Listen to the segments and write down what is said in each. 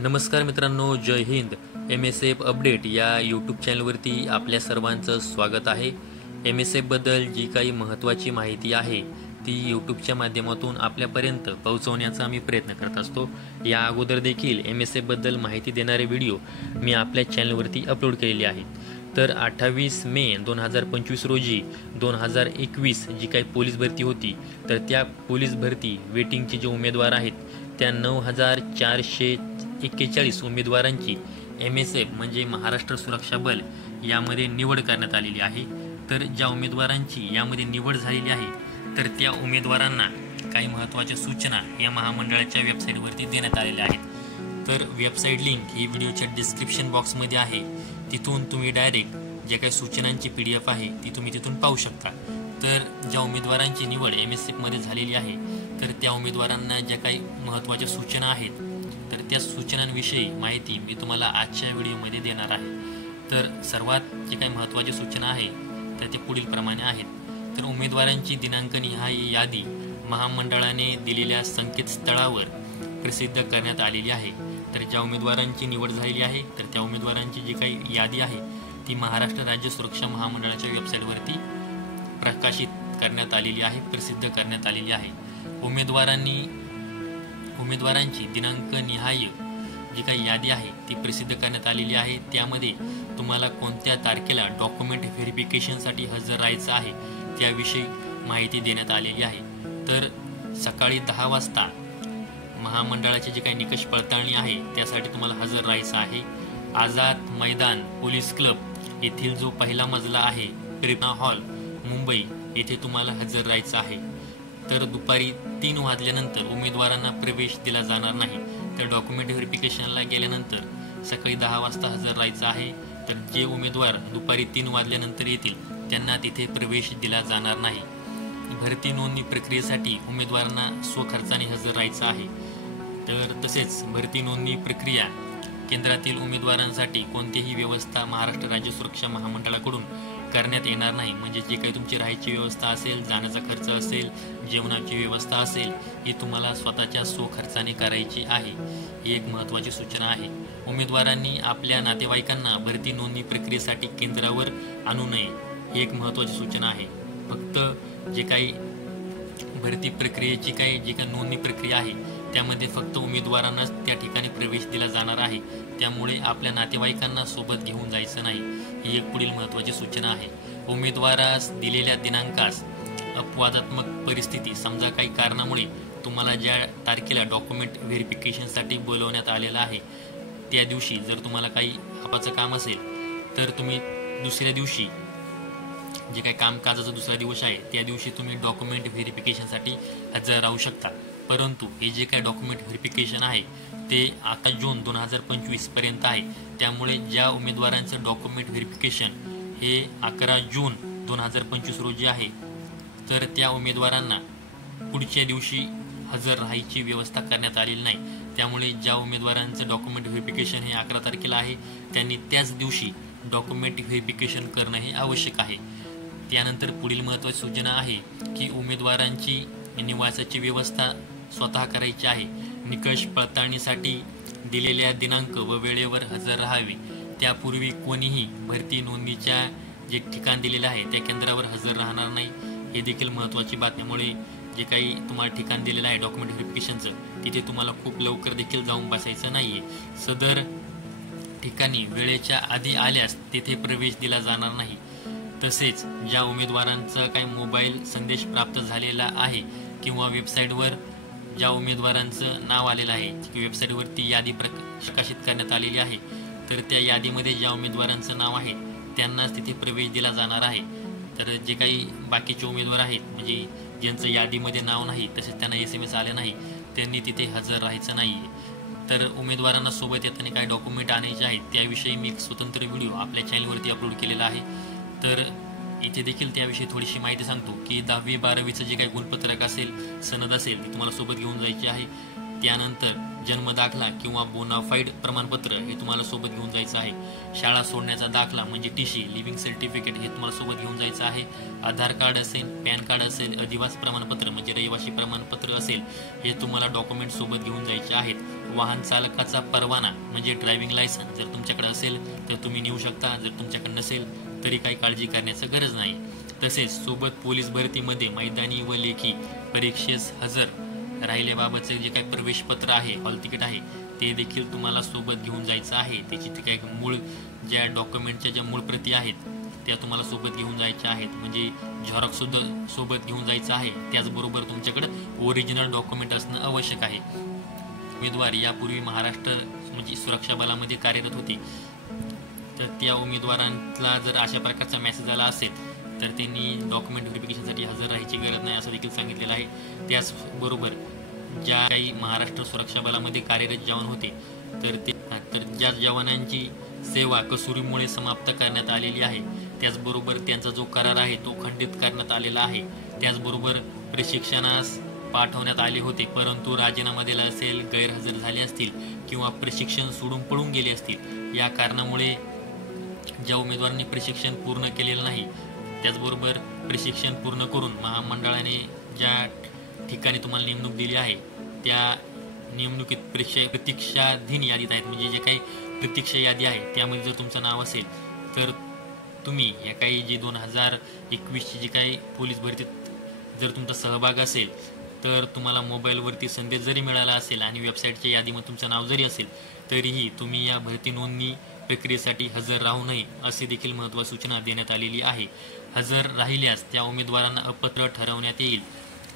नमस्कार मित्रांनो, जय Hind. MSF update या यूट्यूब चॅनलवरती आपल्या सर्वांचं स्वागत आहे. MSFबद्दल जी काही महत्त्वाची माहिती आहे ती यूट्यूबच्या माध्यमातून आपल्यापर्यंत पोहोचवण्याचा आम्ही प्रयत्न करत असतो. या अगोदर देखील MSFबद्दल माहिती देणारे व्हिडिओ मी आपल्या चॅनलवरती अपलोड केलेले आहेत. तर 28 मे 2025 रोजी 2021 जी काही पोलीस भरती होती, तर त्या पोलीस भरती वेटिंगचे जे उमेदवार आहेत त्या 9441 उमेदवारांची MSF म्हणजे महाराष्ट्र सुरक्षा बल यामध्ये निवड करण्यात आलेली आहे. तर ज्या उमेदवारांची यामध्ये निवड झालेली आहे तर त्या उमेदवारांना काही महत्त्वाच्या सूचना या महामंडळाच्या वेबसाईटवरती देण्यात आलेल्या आहेत. तर वेबसाईट लिंक ही व्हिडिओच्या डिस्क्रिप्शन बॉक्समध्ये आहे. तिथून तुम्ही डायरेक्ट ज्या काही सूचनांची PDF आहे ती तुम्ही तिथून पाहू शकता. तर ज्या उमेदवारांची निवड MSFमध्ये झालेली आहे तर त्या उमेदवारांना ज्या काही महत्त्वाच्या सूचना आहेत तर त्या सूचनांविषयी माहिती मी तुम्हाला आजच्या व्हिडिओमध्ये देणार आहे. तर सर्वात जे काही महत्त्वाच्या सूचना आहे तर ते पुढील प्रमाणे आहेत. तर उमेदवारांची दिनांकनिहाय यादी महामंडळाने दिलेल्या संकेतस्थळावर प्रसिद्ध करण्यात आलेली आहे. तर ज्या उमेदवारांची निवड झालेली आहे तर त्या उमेदवारांची जी काही यादी आहे ती महाराष्ट्र राज्य सुरक्षा महामंडळाच्या वेबसाईटवरती प्रकाशित करण्यात आलेली आहे, प्रसिद्ध करण्यात आलेली आहे. उमेदवारांची दिनांकनिहाय जी काही यादी आहे ती प्रसिद्ध करण्यात आलेली आहे. त्यामध्ये तुम्हाला कोणत्या तारखेला डॉक्युमेंट व्हेरिफिकेशनसाठी हजर राहायचं आहे त्याविषयी माहिती देण्यात आलेली आहे. तर सकाळी 10 वाजता महामंडळाचे जे काही निकष पडताळणी आहे त्यासाठी तुम्हाला हजर राहायचं आहे. आझाद मैदान पोलीस क्लब येथील जो पहिला मजला आहे प्रेरणा हॉल मुंबई येथे तुम्हाला हजर राहायचं आहे. तर दुपारी 3 वाजल्यानंतर उमेदवारांना प्रवेश दिला जाणार नाही. तर डॉक्युमेंट व्हेरिफिकेशनला गेल्यानंतर सकाळी 10 वाजता हजर राहायचं आहे. तर जे उमेदवार दुपारी 3 वाजल्यानंतर येतील त्यांना तिथे प्रवेश दिला जाणार नाही. भरती नोंदणी प्रक्रियेसाठी उमेदवारांना स्वखर्चाने हजर राहायचं आहे. तर तसेच भरती नोंदणी प्रक्रिया केंद्रातील उमेदवारांसाठी कोणतीही व्यवस्था महाराष्ट्र राज्य सुरक्षा महामंडळाकडून करण्यात येणार नाही. म्हणजे जे काही तुमची राहायची व्यवस्था असेल, जाण्याचा खर्च असेल, जेवणाची व्यवस्था असेल ही तुम्हाला स्वतःच्या स्वखर्चाने करायची आहे. ही एक महत्त्वाची सूचना आहे. उमेदवारांनी आपल्या नातेवाईकांना भरती नोंदणी प्रक्रियेसाठी केंद्रावर आणू नये ही एक महत्त्वाची सूचना आहे. फक्त जे काही भरती प्रक्रियेची जी काही नोंदणी प्रक्रिया आहे त्यामध्ये फक्त उमेदवारांनाच त्या ठिकाणी प्रवेश दिला जाणार आहे. त्यामुळे आपल्या नातेवाईकांना सोबत घेऊन जायचं नाही ही एक पुढील महत्त्वाची सूचना आहे. उमेदवारास दिलेल्या दिनांकास अपवादात्मक परिस्थिती समजा काही कारणामुळे तुम्हाला ज्या तारखेला डॉक्युमेंट व्हेरिफिकेशनसाठी बोलवण्यात आलेलं आहे त्या दिवशी जर तुम्हाला काही आपाचं काम असेल तर तुम्ही दुसऱ्या दिवशी जे काही कामकाजाचा दुसरा दिवस आहे त्या दिवशी तुम्ही डॉक्युमेंट व्हेरिफिकेशनसाठी हजर राहू शकता. परंतु हे जे काही डॉक्युमेंट व्हेरिफिकेशन आहे ते आता जून 2025 पर्यंत आहे. त्यामुळे ज्या उमेदवारांचं डॉक्युमेंट व्हेरिफिकेशन हे 11 जून 2025 रोजी आहे तर त्या उमेदवारांना पुढच्या दिवशी हजर राहायची व्यवस्था करण्यात आलेली नाही. त्यामुळे ज्या उमेदवारांचं डॉक्युमेंट व्हेरिफिकेशन हे 11 तारखेला आहे त्यांनी त्याच दिवशी डॉक्युमेंट व्हेरिफिकेशन करणं हे आवश्यक आहे. त्यानंतर पुढील महत्त्वाची सूचना आहे की उमेदवारांची निवासाची व्यवस्था स्वतः करायची आहे. निकष पडताळणीसाठी दिलेल्या दिनांक व वेळेवर हजर राहावे. त्यापूर्वी कोणीही भरती नोंदणीच्या जे ठिकाण दिलेलं आहे त्या केंद्रावर हजर राहणार नाही हे देखील महत्त्वाची बातमीमुळे जे काही तुम्हाला ठिकाण दिलेलं आहे डॉक्युमेंट व्हेरिफिकेशनचं तिथे तुम्हाला खूप लवकर देखील जाऊन बसायचं नाही आहे. सदर ठिकाणी वेळेच्या आधी आल्यास तेथे प्रवेश दिला जाणार नाही. तसेच ज्या उमेदवारांचा काही मोबाईल संदेश प्राप्त झालेला आहे किंवा वेबसाईटवर ज्या उमेदवारांचं नाव आलेलं आहे की वेबसाईटवरती यादी प्रकाशित करण्यात आलेली आहे तर त्या यादीमध्ये ज्या उमेदवारांचं नाव आहे त्यांनाच तिथे प्रवेश दिला जाणार आहे. तर जे काही बाकीचे उमेदवार आहेत म्हणजे ज्यांचं यादीमध्ये नाव नाही तसेच त्यांना SMS आले नाही त्यांनी तिथे हजर राहायचं नाही आहे. तर उमेदवारांना सोबत येताना काय डॉक्युमेंट आणायचे आहेत त्याविषयी मी एक स्वतंत्र व्हिडिओ आपल्या चॅनलवरती अपलोड केलेला आहे. तर इथे देखील त्याविषयी थोडीशी माहिती सांगतो की 10वी 12वीचं जे काही गुणपत्रक असेल, सनद असेल ती तुम्हाला सोबत घेऊन जायची आहे. त्यानंतर जन्म दाखला किंवा बोनाफाईड प्रमाणपत्र हे तुम्हाला सोबत घेऊन जायचं आहे. शाळा सोडण्याचा दाखला म्हणजे टीसी, लिव्हिंग सर्टिफिकेट हे तुम्हाला सोबत घेऊन जायचं आहे. आधार कार्ड असेल, पॅन कार्ड असेल, अधिवास प्रमाणपत्र म्हणजे रहिवासी प्रमाणपत्र असेल, हे तुम्हाला डॉक्युमेंट सोबत घेऊन जायचे आहेत. वाहन चालकाचा परवाना म्हणजे ड्रायव्हिंग लायसन्स जर तुमच्याकडे असेल तर तुम्ही नेऊ शकता, जर तुमच्याकडे नसेल तरी काही काळजी करण्याची गरज नाही. तसेच सोबत पोलीस भरतीमध्ये मैदानी व लेखी परीक्षेस हजर राहिल्याबाबतचे जे काही प्रवेशपत्र आहे, हॉल तिकीट आहे, ते देखील तुम्हाला सोबत घेऊन जायचं आहे. त्याची ते काही मूळ ज्या डॉक्युमेंटच्या ज्या मूळ प्रती आहेत त्या तुम्हाला सोबत घेऊन जायच्या आहेत, म्हणजे झेरॉक्ससुद्धा सोबत घेऊन जायचं आहे. त्याचबरोबर तुमच्याकडं ओरिजिनल डॉक्युमेंट असणं आवश्यक आहे. उमेदवार यापूर्वी महाराष्ट्र म्हणजे सुरक्षा बलामध्ये कार्यरत होते, तर त्या उमेदवारांना जर अशा प्रकारचा मेसेज आला असेल तर त्यांनी डॉक्युमेंट व्हेरिफिकेशनसाठी हजर राहायची गरज नाही असं देखील सांगितलेलं आहे. त्याचबरोबर ज्या काही महाराष्ट्र सुरक्षा बलामध्ये कार्यरत जवान होते तर ज्या जवानांची सेवा कसूरीमुळे समाप्त करण्यात आलेली आहे, त्याचबरोबर त्यांचा जो करार आहे तो खंडित करण्यात आलेला आहे. त्याचबरोबर प्रशिक्षणास पाठवण्यात आले होते परंतु राजीनामा दिला असेल, गैरहजर झाले असतील किंवा प्रशिक्षण सोडून पळून गेले असतील, या कारणामुळे ज्या उमेदवारांनी प्रशिक्षण पूर्ण केलेलं नाही, त्याचबरोबर प्रशिक्षण पूर्ण करून महामंडळाने ज्या ठिकाणी तुम्हाला नेमणूक दिली आहे त्या नेमणुकीत प्रतीक्षाधीन यादीत आहेत, म्हणजे जे काही प्रतीक्षा यादी आहे त्यामध्ये जर तुमचं नाव असेल तर तुम्ही या काही जी 2021ची जी काही पोलीस भरतीत जर तुमचा सहभाग असेल तर तुम्हाला मोबाईलवरती संदेश जरी मिळाला असेल आणि वेबसाईटच्या यादीमध्ये तुमचं नाव जरी असेल तरीही तुम्ही या भरती नोंदणी प्रक्रियेसाठी हजर राहू नये असे देखील महत्त्वाची सूचना देण्यात आलेली आहे. हजर राहिल्यास त्या उमेदवारांना अपात्र ठरवण्यात येईल.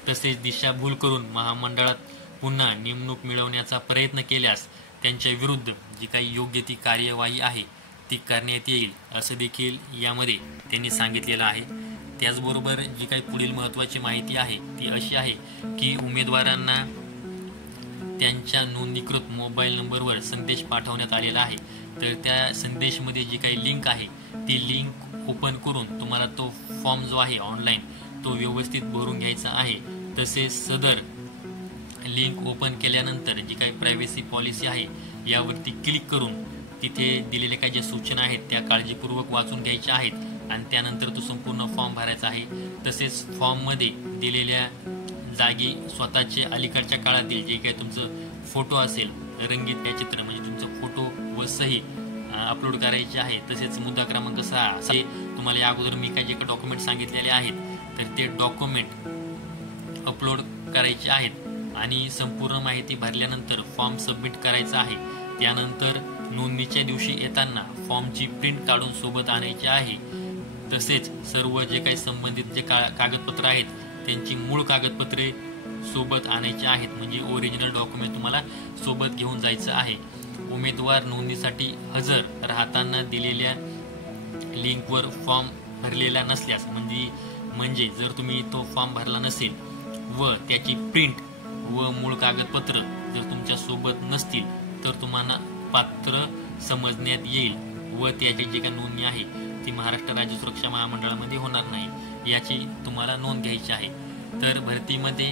तसेच दिशाभूल करून महामंडळात पुन्हा नेमणूक मिळवण्याचा प्रयत्न केल्यास त्यांच्या विरुद्ध जी काही योग्य ती कार्यवाही आहे ती करण्यात येईल असं देखील यामध्ये त्यांनी सांगितलेलं आहे. त्याचबरोबर जी काही पुढील महत्त्वाची माहिती आहे ती अशी आहे की उमेदवारांना त्यांच्या नोंदणीकृत मोबाईल नंबरवर संदेश पाठवण्यात आलेला आहे, तर त्या संदेशमध्ये जी काही लिंक आहे ती लिंक ओपन करून तुम्हाला तो फॉर्म जो आहे ऑनलाईन तो व्यवस्थित भरून घ्यायचा आहे. तसेच सदर लिंक ओपन केल्यानंतर जी काही प्रायव्हसी पॉलिसी आहे यावरती क्लिक करून तिथे दिलेल्या काही ज्या सूचना आहेत त्या काळजीपूर्वक वाचून घ्यायच्या आहेत आणि त्यानंतर तो संपूर्ण फॉर्म भरायचा आहे. तसेच फॉर्ममध्ये दिलेल्या जागी स्वतःचे अलीकडच्या काळातील जे काही तुमचं फोटो असेल, रंगीत त्या चित्र म्हणजे तुमचं फोटो व सही अपलोड करायचे आहे. तसेच मुद्दा क्रमांक 6 असे तुम्हाला या अगोदर मी काही जे काही डॉक्युमेंट सांगितलेले आहेत तर ते डॉक्युमेंट अपलोड करायचे आहेत आणि संपूर्ण माहिती भरल्यानंतर फॉर्म सबमिट करायचा आहे. त्यानंतर नोंदणीच्या दिवशी येताना फॉर्मची प्रिंट काढून सोबत आणायची आहे. तसेच सर्व जे काही संबंधित जे कागदपत्र आहेत त्यांची मूळ कागदपत्रे सोबत आणायची आहेत, म्हणजे ओरिजिनल डॉक्युमेंट तुम्हाला सोबत घेऊन जायचं आहे. उमेदवार नोंदणीसाठी हजर राहताना दिलेल्या लिंकवर फॉर्म भरलेला नसल्यास म्हणजे जर तुम्ही तो फॉर्म भरला नसेल व त्याची प्रिंट व मूळ कागदपत्र जर तुमच्या सोबत नसतील तर तुम्हाला पात्र समजण्यात येईल व त्याची जी काही नोंदणी आहे ती महाराष्ट्र राज्य सुरक्षा महामंडळामध्ये होणार नाही, याची तुम्हाला नोंद घ्यायची आहे. तर भरतीमध्ये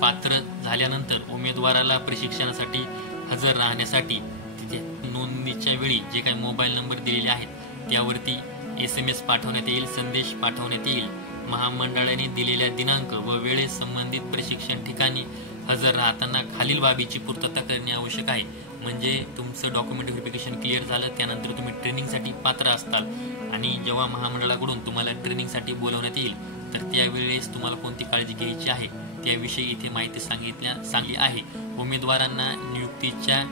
पात्र झाल्यानंतर उमेदवाराला प्रशिक्षणासाठी हजर राहण्यासाठी तिथे नोंदणीच्या वेळी जे काही मोबाईल नंबर दिलेले आहेत त्यावरती SMS पाठवण्यात येईल, संदेश पाठवण्यात येईल. महामंडळाने दिलेल्या दिनांक व वेळेस संबंधित प्रशिक्षण ठिकाणी हजर राहताना खालील बाबीची पूर्तता करणे आवश्यक आहे. म्हणजे तुमचं डॉक्युमेंट व्हेरिफिकेशन क्लिअर झालं त्यानंतर तुम्ही ट्रेनिंगसाठी पात्र असताल आणि जेव्हा महामंडळाकडून तुम्हाला ट्रेनिंगसाठी बोलवण्यात येईल तर त्यावेळेस तुम्हाला कोणती काळजी घ्यायची आहे त्याविषयी इथे माहिती सांगली आहे. उमेदवारांना नियुक्तीच्या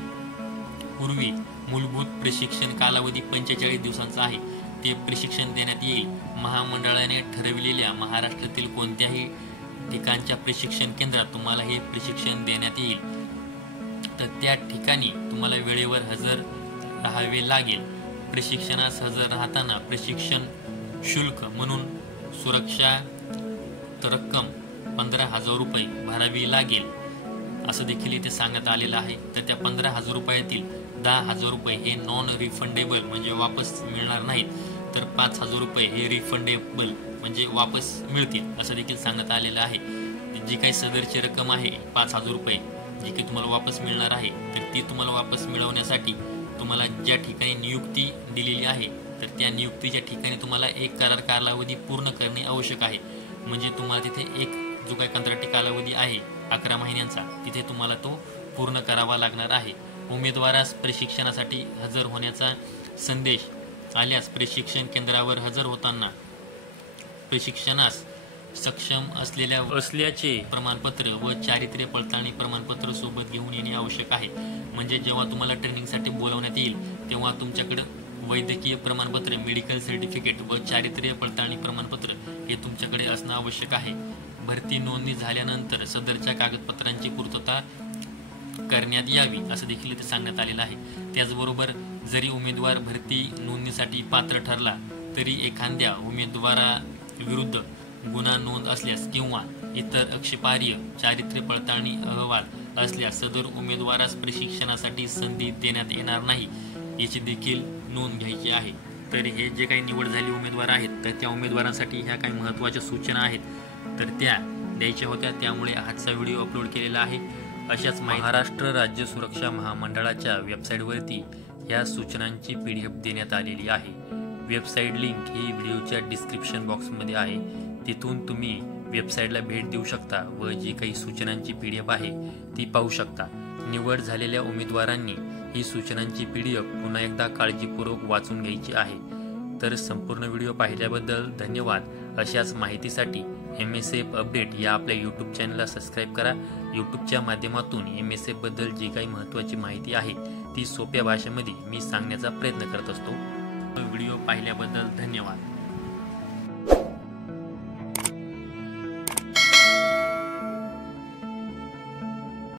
पूर्वी मूलभूत प्रशिक्षण कालावधी 45 दिवसांचा आहे, ते प्रशिक्षण देण्यात येईल. महामंडळाने ठरविलेल्या महाराष्ट्रातील कोणत्याही ठिकाणच्या प्रशिक्षण केंद्रात तुम्हाला हे प्रशिक्षण देण्यात येईल, तर त्या ठिकाणी तुम्हाला वेळेवर हजर राहावे लागेल. प्रशिक्षणास हजर राहताना प्रशिक्षण शुल्क म्हणून सुरक्षा रक्कम 15,000 रुपये भरावी लागेल असं देखील इथे सांगण्यात आलेलं आहे. तर त्या 15,000 रुपयातील 10,000 रुपये हे नॉन रिफंडेबल म्हणजे वापस मिळणार नाहीत, तर 5,000 रुपये हे रिफंडेबल म्हणजे वापस मिळतील असं देखील सांगण्यात आलेलं आहे. जी काही सदरची रक्कम आहे 5,000 रुपये जी की तुम्हाला वापस मिळणार आहे, तर ती तुम्हाला वापस मिळवण्यासाठी तुम्हाला ज्या ठिकाणी नियुक्ती दिलेली आहे तर त्या नियुक्तीच्या ठिकाणी तुम्हाला एक करार कालावधी पूर्ण करणे आवश्यक आहे. म्हणजे तुम्हाला तिथे एक जो काही कंत्राटी कालावधी आहे 11 महिन्यांचा, तिथे तुम्हाला तो पूर्ण करावा लागणार आहे. उमेदवारास प्रशिक्षणासाठी हजर होण्याचा संदेश आल्यास प्रशिक्षण केंद्रावर हजर होताना प्रशिक्षणास सक्षम असल्याचे प्रमाणपत्र व चारित्र्य पडताळणी प्रमाणपत्र सोबत घेऊन येणे आवश्यक आहे. म्हणजे जेव्हा तुम्हाला ट्रेनिंगसाठी बोलवण्यात येईल तेव्हा तुमच्याकडे वैद्यकीय प्रमाणपत्र, मेडिकल सर्टिफिकेट व चारित्र्य पडताळणी प्रमाणपत्र हे तुमच्याकडे असणं आवश्यक आहे. भरती नोंदणी झाल्यानंतर सदरच्या कागदपत्रांची पूर्तता करण्यात यावी असं देखील इथे सांगण्यात आलेलं आहे. त्याचबरोबर जरी उमेदवार भरती नोंदणीसाठी पात्र ठरला तरी एखाद्या उमेदवाराविरुद्ध गुन्हा नोंद असल्यास किंवा इतर आक्षेपार्ह चारित्र्य पडताळणी अहवाल असल्यास सदर उमेदवारास प्रशिक्षणासाठी संधी देण्यात येणार नाही याची देखील नोंद घ्यायची आहे. तर हे जे काही निवड झालेले उमेदवार आहेत तर त्या उमेदवारांसाठी ह्या काही महत्त्वाच्या सूचना आहेत तर त्या द्यायच्या होत्या, त्यामुळे आजचा व्हिडिओ अपलोड केलेला आहे. अशाच महाराष्ट्र राज्य सुरक्षा महामंडळाच्या वेबसाईटवरती ह्या सूचनांची PDF देण्यात आलेली आहे. वेबसाईट लिंक ही व्हिडिओच्या डिस्क्रिप्शन बॉक्समध्ये आहे, तिथून तुम्ही वेबसाईटला भेट देऊ शकता व जी काही सूचनांची PDF आहे ती पाहू शकता. निवड झालेल्या उमेदवारांनी ही सूचनांची PDF पुन्हा एकदा काळजीपूर्वक वाचून घ्यायची आहे. तर संपूर्ण व्हिडिओ पाहिल्याबद्दल धन्यवाद. अशाच माहितीसाठी MSF अपडेट या आपल्या यूट्यूब चॅनलला सबस्क्राईब करा. यूट्यूबच्या माध्यमातून MSF बद्दल जी काही महत्त्वाची माहिती आहे ती सोप्या भाषेमध्ये मी सांगण्याचा प्रयत्न करत असतो. व्हिडिओ पाहिल्याबद्दल धन्यवाद.